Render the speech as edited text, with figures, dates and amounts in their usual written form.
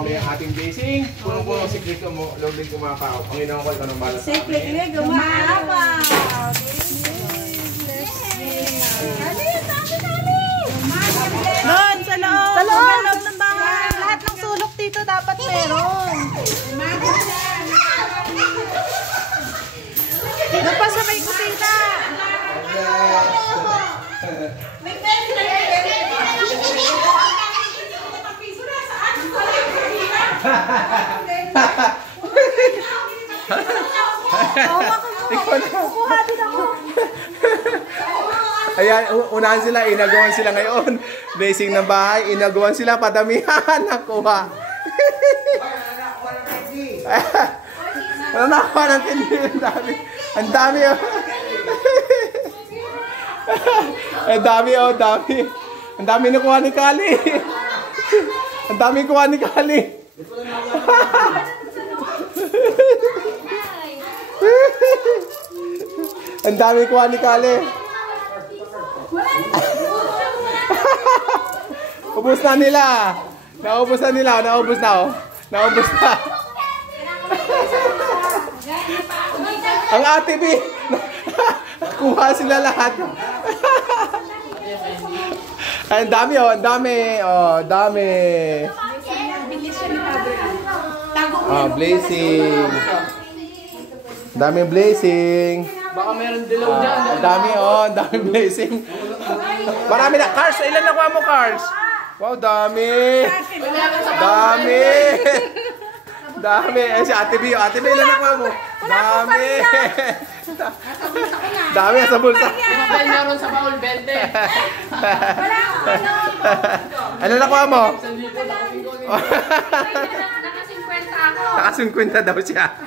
Ang ating blessing, punong-punong sikreto mo, Lord, kumakaw. Ang ginawang ko, ikaw ng balas sa amin. Sikreto, gumawa. Doon, sa loob. Sa loob ng bahay. Lahat ng sulok dito dapat meron. Doon pa sa may kusina. Kukuha din ako. Ayan, unahan sila, inagawan sila ngayon. Blessing ng bahay, inagawan sila, padamihan, nakuha. Ano nakuha ng tindi? Ang dami. Ang dami, oh. Ang dami, oh, dami. Ang dami nakuha ni Kali. Ang dami kuha ni Kali. Ang dami kuha ni Kali. Ubus na nila. Naubos na nila. Naubos na, oh. Naubos na. Ang ate B. Kuha sila lahat. Ang dami, oh. Ang dami. Oh, dami. Blessing. Dami blessing. Baka meron dilaw dyan. Ang dami, oh. Ang dami blessing. Marami na. Cars, ilan nakuha mo, Cars? Wow, dami. Dami. Dami. Eh, si Ate B. Ate B, ilan nakuha mo? Dami. Dami sa bulsa. Pinabay meron sa baul 20. Ano nakuha mo? Naka 50 ako. Naka 50 daw siya.